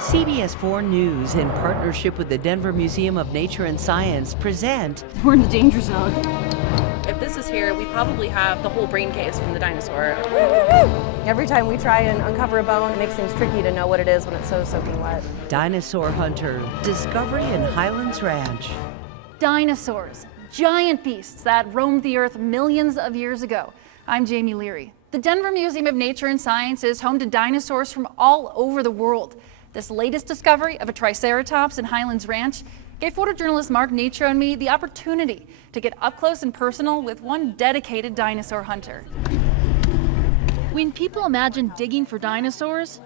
CBS 4 News, in partnership with the Denver Museum of Nature and Science, present... We're in the danger zone. If this is here, we probably have the whole brain case from the dinosaur. Every time we try and uncover a bone, it makes things tricky to know what it is when it's so soaking wet. Dinosaur Hunter, Discovery in Highlands Ranch. Dinosaurs, giant beasts that roamed the earth millions of years ago. I'm Jamie Leary. The Denver Museum of Nature and Science is home to dinosaurs from all over the world. This latest discovery of a Triceratops in Highlands Ranch gave photojournalist Mark Nature and me the opportunity to get up close and personal with one dedicated dinosaur hunter. When people imagine digging for dinosaurs,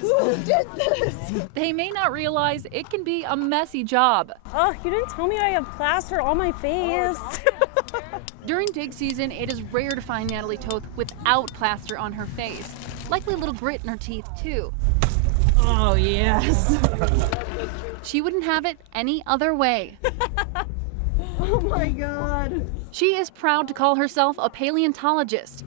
Who did this? they may not realize it can be a messy job. Oh, you didn't tell me I have plaster on my face. During dig season, it is rare to find Natalie Toth without plaster on her face. Likely a little grit in her teeth, too. Oh, yes. She wouldn't have it any other way. Oh, my God. She is proud to call herself a paleontologist.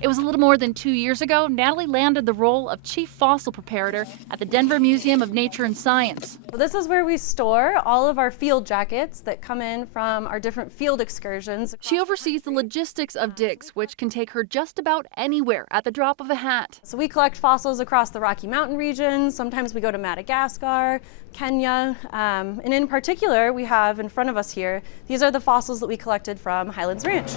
It was a little more than 2 years ago, Natalie landed the role of chief fossil preparator at the Denver Museum of Nature and Science. Well, this is where we store all of our field jackets that come in from our different field excursions. She oversees the logistics of digs, which can take her just about anywhere at the drop of a hat. So we collect fossils across the Rocky Mountain region. Sometimes we go to Madagascar, Kenya, and in particular, we have in front of us here, these are the fossils that we collected from Highlands Ranch.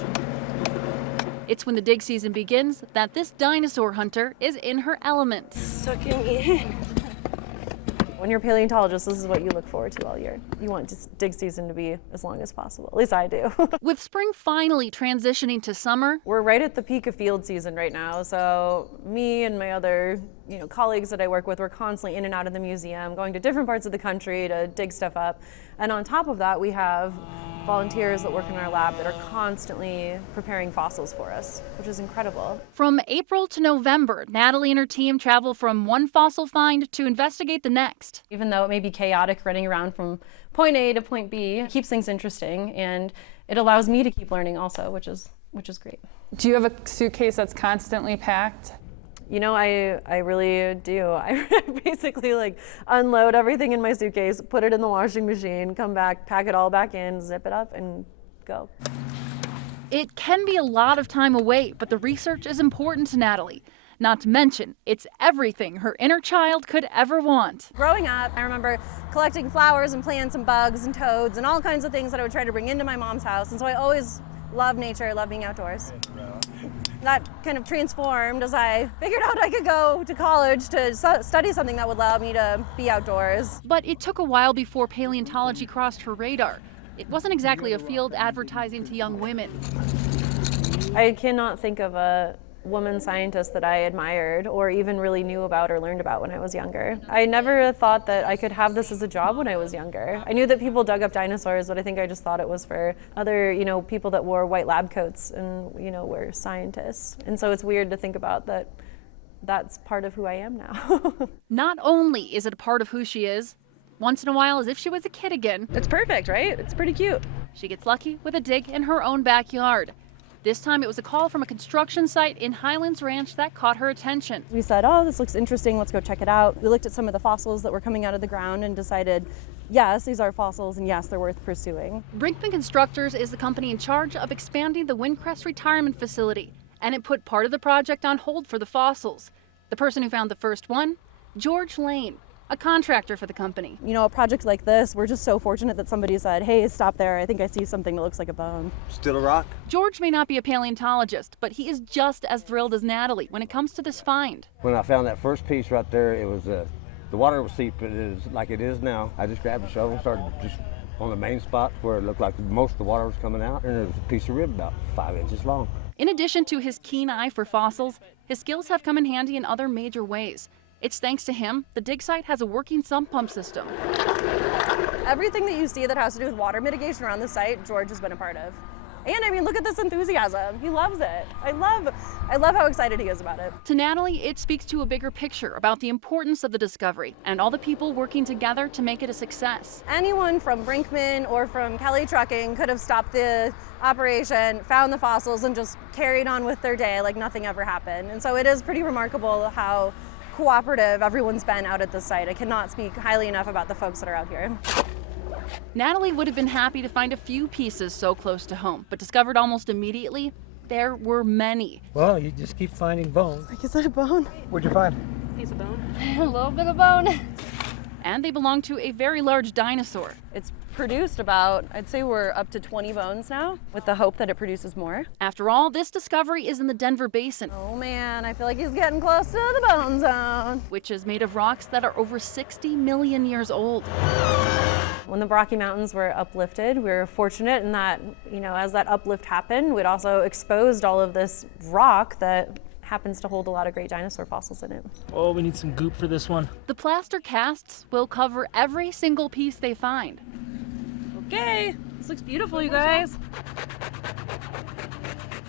It's when the dig season begins that this dinosaur hunter is in her element. Sucking me in. When you're a paleontologist, this is what you look forward to all year. You want dig season to be as long as possible. At least I do. With spring finally transitioning to summer, we're right at the peak of field season right now. So me and my other colleagues that I work with, we're constantly in and out of the museum, going to different parts of the country to dig stuff up. And on top of that, we have volunteers that work in our lab that are constantly preparing fossils for us, which is incredible. From April to November, Natalie and her team travel from one fossil find to investigate the next. Even though it may be chaotic running around from point A to point B, it keeps things interesting, and it allows me to keep learning also, which is great. Do you have a suitcase that's constantly packed? I really do. I basically unload everything in my suitcase, put it in the washing machine, come back, pack it all back in, zip it up, and go. It can be a lot of time away, but the research is important to Natalie. Not to mention, it's everything her inner child could ever want. Growing up, I remember collecting flowers and plants and bugs and toads and all kinds of things that I would try to bring into my mom's house, and so I always loved nature, loved being outdoors. That kind of transformed as I figured out I could go to college to study something that would allow me to be outdoors. But it took a while before paleontology crossed her radar. It wasn't exactly a field advertising to young women. I cannot think of a woman scientist that I admired or even really knew about or learned about when I was younger. I never thought that I could have this as a job when I was younger. I knew that people dug up dinosaurs, but I think I just thought it was for other, people that wore white lab coats and, were scientists. And so it's weird to think about that that's part of who I am now. Not only is it a part of who she is, once in a while, as if she was a kid again. It's perfect, right? It's pretty cute. She gets lucky with a dig in her own backyard. This time it was a call from a construction site in Highlands Ranch that caught her attention. We said, this looks interesting, let's go check it out. We looked at some of the fossils that were coming out of the ground and decided, yes, these are fossils and yes, they're worth pursuing. Brinkman Constructors is the company in charge of expanding the Windcrest retirement facility, and it put part of the project on hold for the fossils. The person who found the first one, George Lane, a contractor for the company. A project like this, we're just so fortunate that somebody said, hey, stop there. I think I see something that looks like a bone. Still a rock? George may not be a paleontologist, but he is just as thrilled as Natalie when it comes to this find. When I found that first piece right there, it was the water was deep, it is like it is now. I just grabbed a shovel and started just on the main spot where it looked like most of the water was coming out, and there was a piece of rib about 5 inches long. In addition to his keen eye for fossils, his skills have come in handy in other major ways. It's thanks to him, the dig site has a working sump pump system. Everything that you see that has to do with water mitigation around the site, George has been a part of. And I mean, look at this enthusiasm. He loves it. I love how excited he is about it. To Natalie, it speaks to a bigger picture about the importance of the discovery and all the people working together to make it a success. Anyone from Brinkman or from Kelly Trucking could have stopped the operation, found the fossils, and just carried on with their day like nothing ever happened. And so it is pretty remarkable how cooperative everyone's been out at this site. I cannot speak highly enough about the folks that are out here. Natalie would have been happy to find a few pieces so close to home, but discovered almost immediately there were many. Well, you just keep finding bones. Is that a bone? What'd you find? Piece of bone. A little bit of bone. And they belong to a very large dinosaur. It's produced about, I'd say we're up to 20 bones now, with the hope that it produces more. After all, this discovery is in the Denver Basin, Oh man, I feel like he's getting close to the bone zone. which is made of rocks that are over 60 million years old. When the Rocky Mountains were uplifted, we were fortunate in that, as that uplift happened, we'd also exposed all of this rock that happens to hold a lot of great dinosaur fossils in it. Oh, we need some goop for this one. The plaster casts will cover every single piece they find. Okay, this looks beautiful, you guys.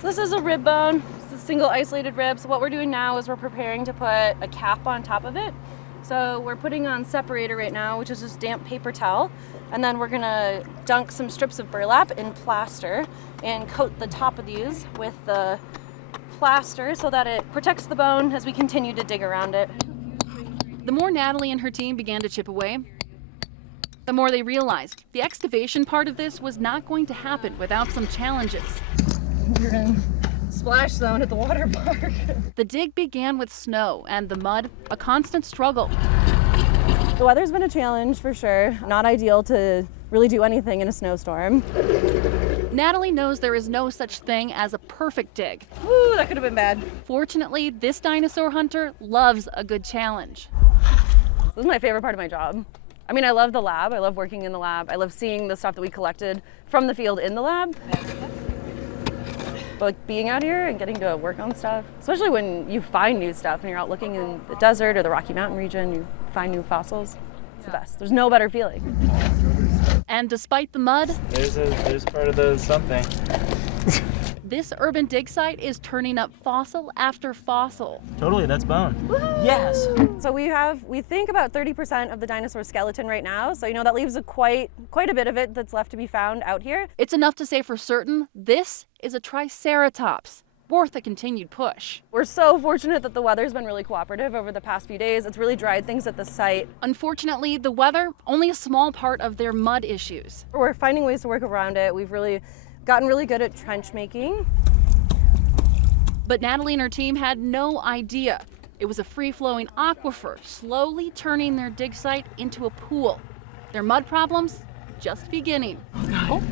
So this is a rib bone. It's a single isolated rib. So what we're doing now is we're preparing to put a cap on top of it. So we're putting on separator right now, which is just damp paper towel. And then we're gonna dunk some strips of burlap in plaster and coat the top of these with the plaster so that it protects the bone as we continue to dig around it. The more Natalie and her team began to chip away, the more they realized the excavation part of this was not going to happen without some challenges. We're in splash zone at the water park. The dig began with snow and the mud, a constant struggle. The weather's been a challenge for sure. Not ideal to really do anything in a snowstorm. Natalie knows there is no such thing as a perfect dig. Ooh, that could have been bad. Fortunately, this dinosaur hunter loves a good challenge. This is my favorite part of my job. I mean, I love the lab. I love working in the lab. I love seeing the stuff that we collected from the field in the lab. But like, being out here and getting to work on stuff, especially when you find new stuff and you're out looking in the desert or the Rocky Mountain region, you find new fossils. It's the best. There's no better feeling. And despite the mud, There's part of the something. this urban dig site is turning up fossil after fossil. Totally, that's bone. Yes. So we think about 30% of the dinosaur skeleton right now. So that leaves quite a bit of it that's left to be found out here. It's enough to say for certain this is a Triceratops, worth a continued push. We're so fortunate that the weather's been really cooperative over the past few days. It's really dried things at the site. Unfortunately, the weather, only a small part of their mud issues. We're finding ways to work around it. We've really gotten really good at trench making. But Natalie and her team had no idea. It was a free-flowing aquifer, slowly turning their dig site into a pool. Their mud problems just beginning. Oh.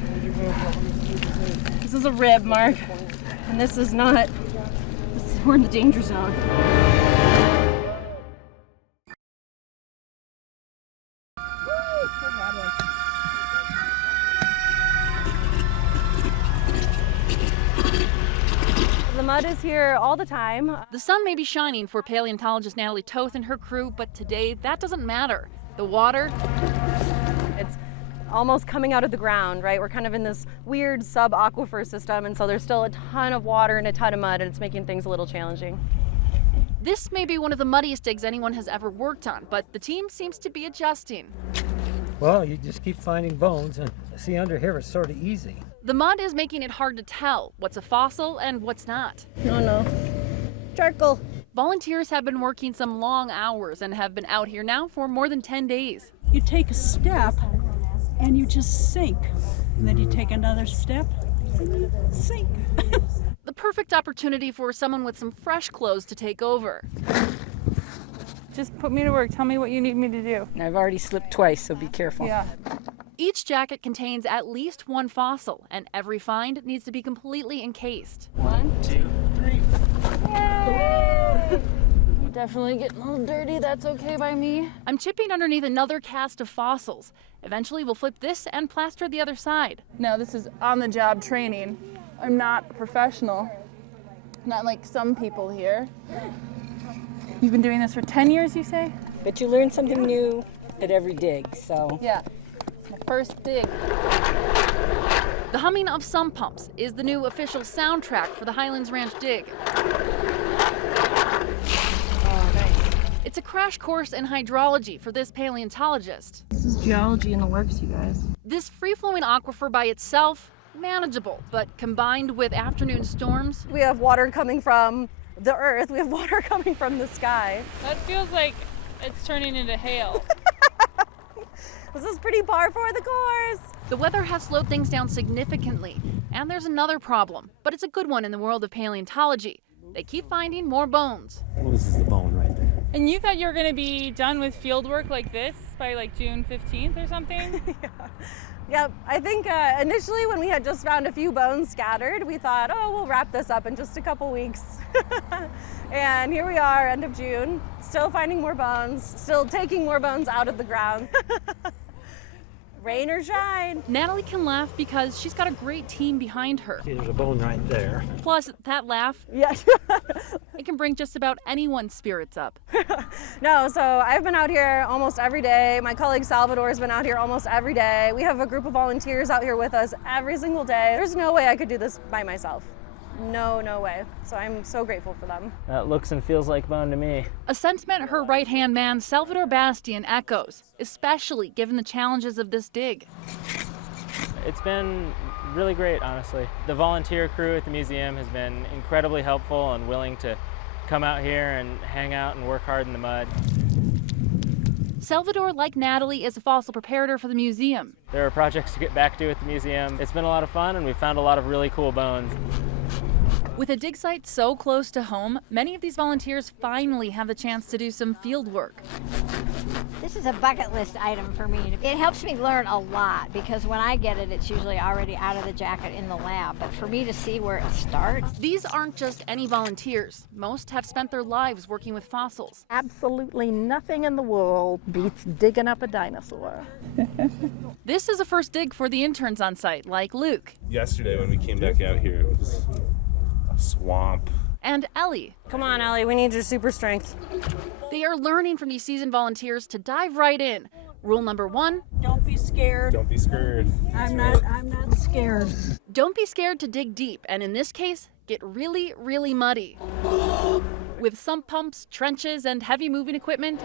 This is a rib, Mark. And this is not, we're in the danger zone. The mud is here all the time. The sun may be shining for paleontologist Natalie Toth and her crew, but today that doesn't matter. The water, It's almost coming out of the ground, right? We're kind of in this weird sub-aquifer system, and so there's still a ton of water and a ton of mud, and it's making things a little challenging. this may be one of the muddiest digs anyone has ever worked on, but the team seems to be adjusting. Well, you just keep finding bones, and see, under here it's sort of easy. The mud is making it hard to tell what's a fossil and what's not. No. Charcoal. Volunteers have been working some long hours and have been out here now for more than 10 days. You take a step and you just sink. And then you take another step, sink. The perfect opportunity for someone with some fresh clothes to take over. Just put me to work. Tell me what you need me to do. I've already slipped twice, so be careful. Yeah. Each jacket contains at least one fossil, and every find needs to be completely encased. 1, 2, 3. Definitely getting a little dirty, that's okay by me. I'm chipping underneath another cast of fossils. Eventually we'll flip this and plaster the other side. No, this is on-the-job training. I'm not a professional. Not like some people here. You've been doing this for 10 years, you say? But you learn something new at every dig, so. Yeah. It's my first dig. The humming of sump pumps is the new official soundtrack for the Highlands Ranch dig. Oh, nice. It's a crash course in hydrology for this paleontologist. This is geology in the works, you guys. This free-flowing aquifer by itself, manageable, but combined with afternoon storms, We have water coming from the earth. We have water coming from the sky. That feels like it's turning into hail. This is pretty par for the course. the weather has slowed things down significantly. And there's another problem, but it's a good one in the world of paleontology. They keep finding more bones. Well, this is the bone right there. And you thought you were going to be done with field work like this by like June 15th or something? Yep, I think initially when we had just found a few bones scattered, we thought, oh, we'll wrap this up in just a couple weeks. And here we are, end of June, still finding more bones, still taking more bones out of the ground. Rain or shine. Natalie can laugh because she's got a great team behind her. See, there's a bone right there. Plus, that laugh, Yes. it can bring just about anyone's spirits up. No, so I've been out here almost every day. My colleague Salvador has been out here almost every day. We have a group of volunteers out here with us every single day. There's no way I could do this by myself. No way. So I'm so grateful for them. That looks and feels like bone to me. A sentiment her right-hand man, Salvador Bastian, echoes, especially given the challenges of this dig. It's been really great, honestly. The volunteer crew at the museum has been incredibly helpful and willing to come out here and hang out and work hard in the mud. Salvador, like Natalie, is a fossil preparator for the museum. There are projects to get back to at the museum. It's been a lot of fun, and we found a lot of really cool bones. With a dig site so close to home, many of these volunteers finally have the chance to do some field work. This is a bucket list item for me. It helps me learn a lot because when I get it, it's usually already out of the jacket in the lab. But for me to see where it starts. These aren't just any volunteers. Most have spent their lives working with fossils. Absolutely nothing in the world beats digging up a dinosaur. This is a first dig for the interns on site, like Luke. Yesterday when we came back out here, it was a swamp. And Ellie. Come on, Ellie, we need your super strength. They are learning from these seasoned volunteers to dive right in. Rule number 1, Don't be scared. Don't be scared. I'm not scared. don't be scared to dig deep, and in this case, get really, really muddy. With sump pumps, trenches, and heavy moving equipment,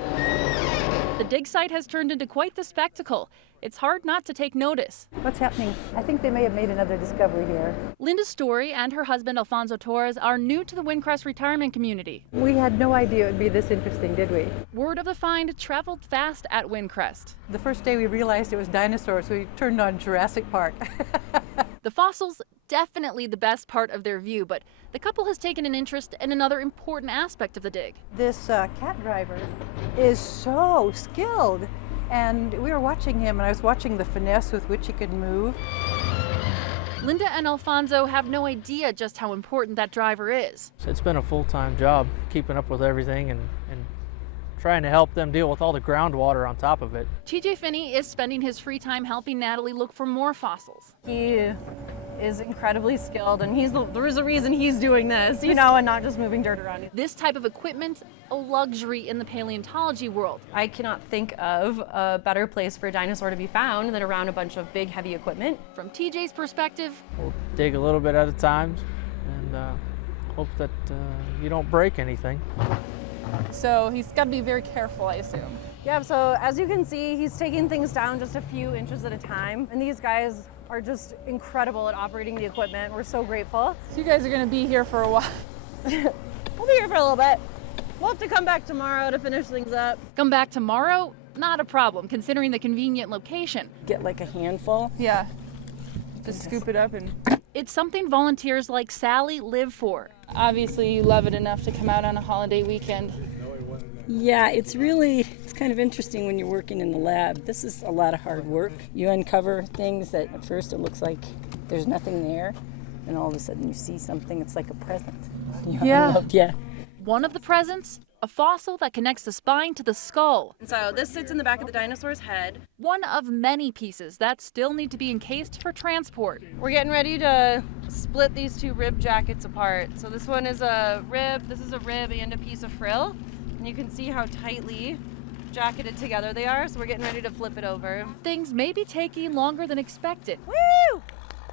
the dig site has turned into quite the spectacle. It's hard not to take notice. What's happening? I think they may have made another discovery here. Linda Story and her husband Alfonso Torres are new to the Windcrest retirement community. We had no idea it would be this interesting, did we? Word of the find traveled fast at Windcrest. The first day we realized it was dinosaurs, we turned on Jurassic Park. The fossils, definitely the best part of their view, but the couple has taken an interest in another important aspect of the dig. This cat driver is so skilled. And we were watching him, and I was watching the finesse with which he could move. Linda and Alfonso have no idea just how important that driver is. It's been a full-time job keeping up with everything and trying to help them deal with all the groundwater on top of it. TJ Finney is spending his free time helping Natalie look for more fossils. He is incredibly skilled, and there's a reason he's doing this, you know, and not just moving dirt around. This type of equipment, a luxury in the paleontology world. I cannot think of a better place for a dinosaur to be found than around a bunch of big, heavy equipment. From TJ's perspective, We'll dig a little bit at a time and hope that you don't break anything. So he's got to be very careful, I assume. Yeah, so as you can see, he's taking things down just a few inches at a time, and these guys are just incredible at operating the equipment. We're so grateful. So you guys are going to be here for a while. We'll be here for a little bit. We'll have to come back tomorrow to finish things up. come back tomorrow, not a problem considering the convenient location. Get like a handful. Yeah. Just scoop it up and... It's something volunteers like Sally live for. Obviously you love it enough to come out on a holiday weekend. Yeah, it's kind of interesting when you're working in the lab. This is a lot of hard work. You uncover things that at first it looks like there's nothing there, and all of a sudden you see something, it's like a present. Yeah. One of the presents, a fossil that connects the spine to the skull. So this sits in the back of the dinosaur's head. One of many pieces that still need to be encased for transport. We're getting ready to split these two rib jackets apart. So this one is a rib, this is a rib and a piece of frill. And you can see how tightly jacketed together they are. So we're getting ready to flip it over. Things may be taking longer than expected. Woo!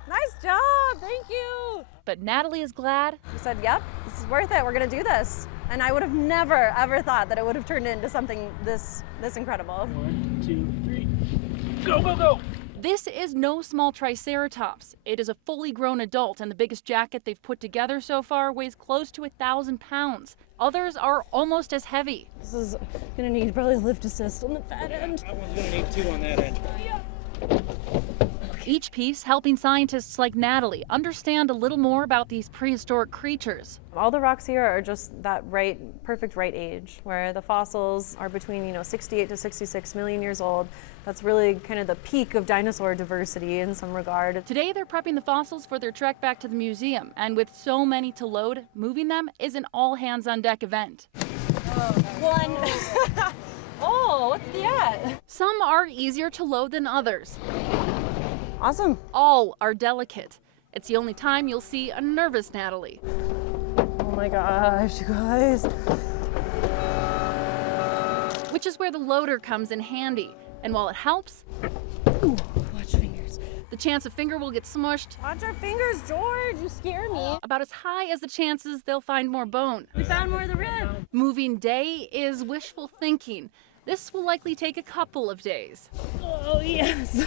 Nice job, thank you. But Natalie is glad. She said, yep, this is worth it, we're gonna do this. And I would have never, ever thought that it would have turned into something this incredible. 1, 2, 3, go, go, go! This is no small Triceratops. It is a fully grown adult, and the biggest jacket they've put together so far weighs close to 1,000 pounds. Others are almost as heavy. This is gonna need probably a lift assist on the fat end. That one's gonna need 2 on that end. Each piece helping scientists like Natalie understand a little more about these prehistoric creatures. All the rocks here are just that perfect right age, where the fossils are between 68 to 66 million years old. That's really kind of the peak of dinosaur diversity in some regard. Today they're prepping the fossils for their trek back to the museum, and with so many to load, moving them is an all-hands-on-deck event. One. Oh, what's the at? Some are easier to load than others. Awesome. All are delicate. It's the only time you'll see a nervous Natalie. Oh my gosh, you guys. Which is where the loader comes in handy. And while it helps, Ooh, watch fingers. The chance a finger will get smushed. Watch our fingers, George, you scare me. About as high as the chances they'll find more bone. We found more of the rib. Moving day is wishful thinking. This will likely take a couple of days. Oh, yes.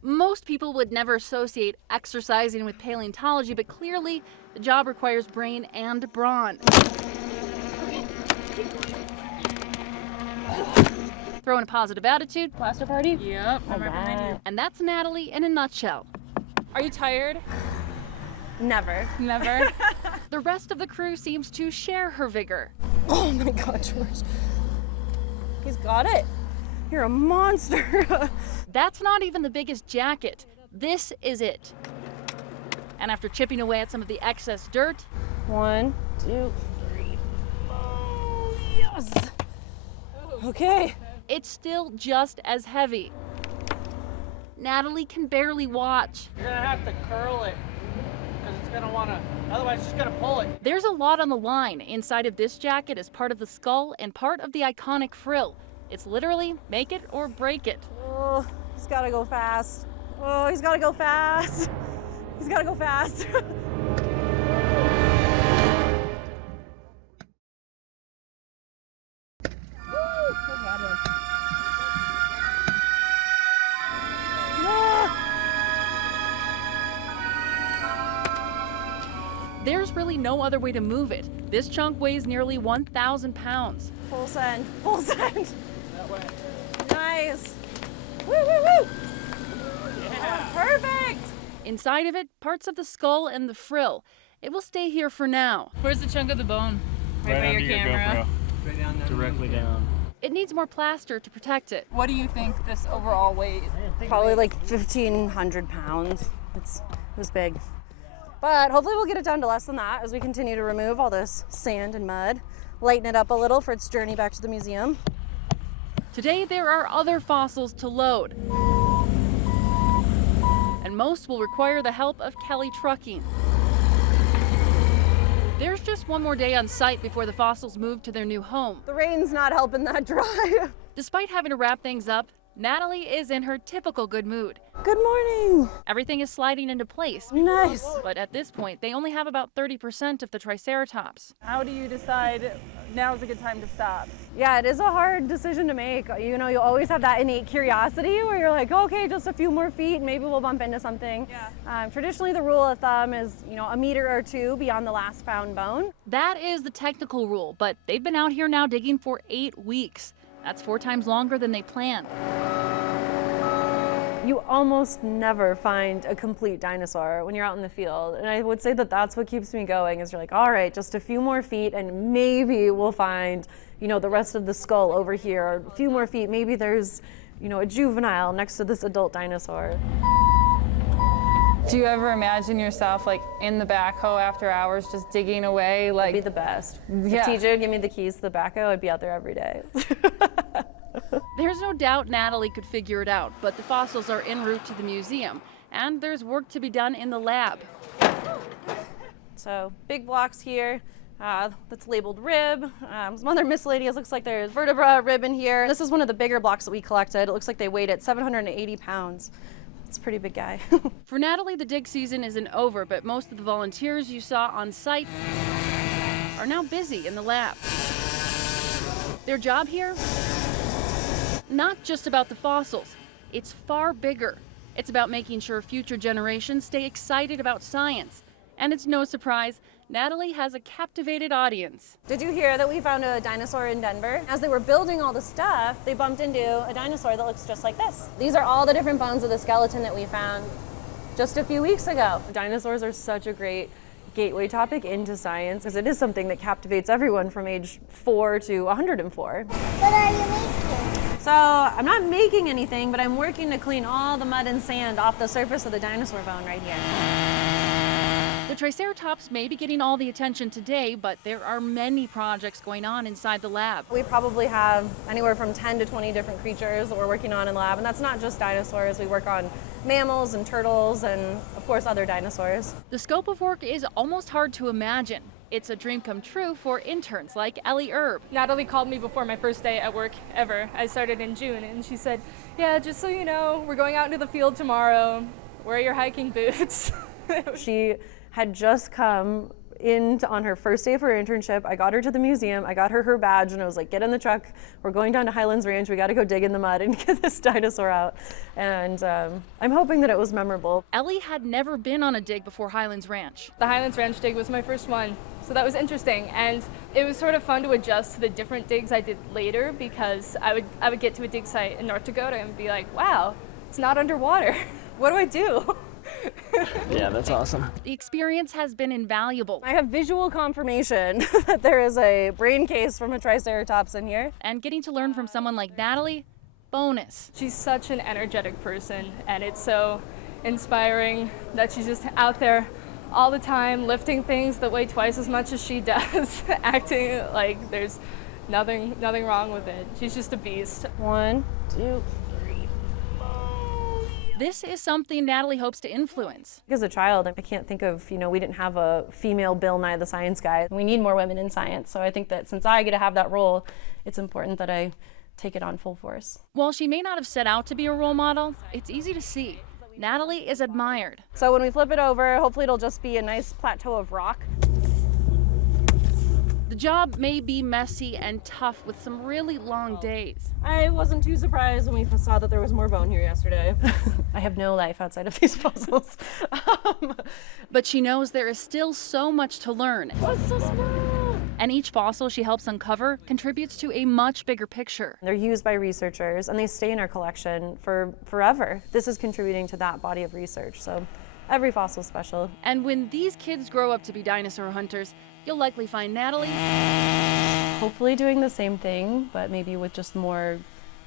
Most people would never associate exercising with paleontology, but clearly the job requires brain and brawn. Throw in a positive attitude. Plaster party? Yep. I'm right behind you. And that's Natalie in a nutshell. Are you tired? Never. Never? The rest of the crew seems to share her vigor. Oh my God, George. He's got it. You're a monster. That's not even the biggest jacket. This is it. And after chipping away at some of the excess dirt, 1, 2, 3. Oh, yes. Okay. It's still just as heavy. Natalie can barely watch. You're gonna have to curl it, because it's gonna wanna, otherwise it's gonna pull it. There's a lot on the line inside of this jacket as part of the skull and part of the iconic frill. It's literally make it or break it. Oh, he's gotta go fast. Oh, he's gotta go fast. He's gotta go fast. There's really no other way to move it. This chunk weighs nearly 1,000 pounds. Full send, full send. That way. Nice. Woo, woo, woo. Yeah. Perfect. Inside of it, parts of the skull and the frill. It will stay here for now. Where's the chunk of the bone? Right by under your your camera. GoPro. Directly down. It needs more plaster to protect it. What do you think this overall weighs? Probably like 1,500 pounds. It was big. But hopefully we'll get it down to less than that as we continue to remove all this sand and mud, lighten it up a little for its journey back to the museum. Today there are other fossils to load. And most will require the help of Kelly Trucking. There's just one more day on site before the fossils move to their new home. The rain's not helping that dry. Despite having to wrap things up, Natalie is in her typical good mood. Good morning. Everything is sliding into place. Nice. But at this point, they only have about 30% of the Triceratops. How do you decide now's a good time to stop? Yeah, it is a hard decision to make. You know, you always have that innate curiosity where you're like, okay, just a few more feet, maybe we'll bump into something. Yeah. Traditionally, the rule of thumb is, a meter or 2 beyond the last found bone. That is the technical rule, but they've been out here now digging for 8 weeks. That's 4 times longer than they planned. You almost never find a complete dinosaur when you're out in the field. And I would say that that's what keeps me going is you're like, all right, just a few more feet and maybe we'll find, the rest of the skull over here. Or a few more feet, maybe there's, a juvenile next to this adult dinosaur. Do you ever imagine yourself like in the backhoe after hours just digging away? Like, It'd be the best. Yeah. If TJ would give me the keys to the backhoe, I'd be out there every day. There's no doubt Natalie could figure it out, but the fossils are en route to the museum, and there's work to be done in the lab. So big blocks here, that's labeled rib. Some other miscellaneous, looks like there's vertebra, rib in here. This is one of the bigger blocks that we collected. It looks like they weighed at 780 pounds. It's a pretty big guy. For Natalie, the dig season isn't over, but most of the volunteers you saw on site are now busy in the lab. Their job here? Not just about the fossils. It's far bigger. It's about making sure future generations stay excited about science. And it's no surprise, Natalie has a captivated audience. Did you hear that we found a dinosaur in Denver? As they were building all the stuff, they bumped into a dinosaur that looks just like this. These are all the different bones of the skeleton that we found just a few weeks ago. Dinosaurs are such a great gateway topic into science because it is something that captivates everyone from age 4 to 104. What are you making? So I'm not making anything, but I'm working to clean all the mud and sand off the surface of the dinosaur bone right here. The Triceratops may be getting all the attention today, but there are many projects going on inside the lab. We probably have anywhere from 10 to 20 different creatures that we're working on in the lab, and that's not just dinosaurs. We work on mammals and turtles and, of course, other dinosaurs. The scope of work is almost hard to imagine. It's a dream come true for interns like Ellie Erb. Natalie called me before my first day at work ever. I started in June, and she said, yeah, just so you know, we're going out into the field tomorrow. Wear your hiking boots. She had just come in on her first day of her internship. I got her to the museum, I got her badge, and I was like, get in the truck, we're going down to Highlands Ranch, we gotta go dig in the mud and get this dinosaur out. And I'm hoping that it was memorable. Ellie had never been on a dig before Highlands Ranch. The Highlands Ranch dig was my first one, so that was interesting. And it was sort of fun to adjust to the different digs I did later because I would get to a dig site in North Dakota and be like, wow, it's not underwater. What do I do? Yeah, that's awesome. The experience has been invaluable. I have visual confirmation that there is a brain case from a Triceratops in here. And getting to learn from someone like Natalie, bonus. She's such an energetic person, and it's so inspiring that she's just out there all the time, lifting things that weigh twice as much as she does, acting like there's nothing wrong with it. She's just a beast. 1, 2, This is something Natalie hopes to influence. As a child, I can't think of, we didn't have a female Bill Nye the Science Guy. We need more women in science, so I think that since I get to have that role, it's important that I take it on full force. While she may not have set out to be a role model, it's easy to see. Natalie is admired. So when we flip it over, hopefully it'll just be a nice plateau of rock. The job may be messy and tough with some really long days. I wasn't too surprised when we saw that there was more bone here yesterday. I have no life outside of these fossils. But she knows there is still so much to learn. Oh, it's so small. And each fossil she helps uncover contributes to a much bigger picture. They're used by researchers and they stay in our collection for forever. This is contributing to that body of research, so every fossil is special. And when these kids grow up to be dinosaur hunters, you'll likely find Natalie hopefully doing the same thing, but maybe with just more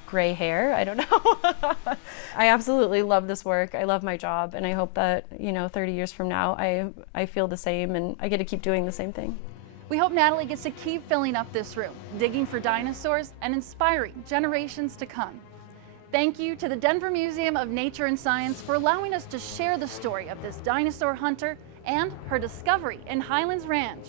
gray hair. I don't know. I absolutely love this work. I love my job, and I hope that 30 years from now I feel the same and I get to keep doing the same thing. We hope Natalie gets to keep filling up this room, digging for dinosaurs and inspiring generations to come. Thank you to the Denver Museum of Nature and Science for allowing us to share the story of this dinosaur hunter and her discovery in Highlands Ranch.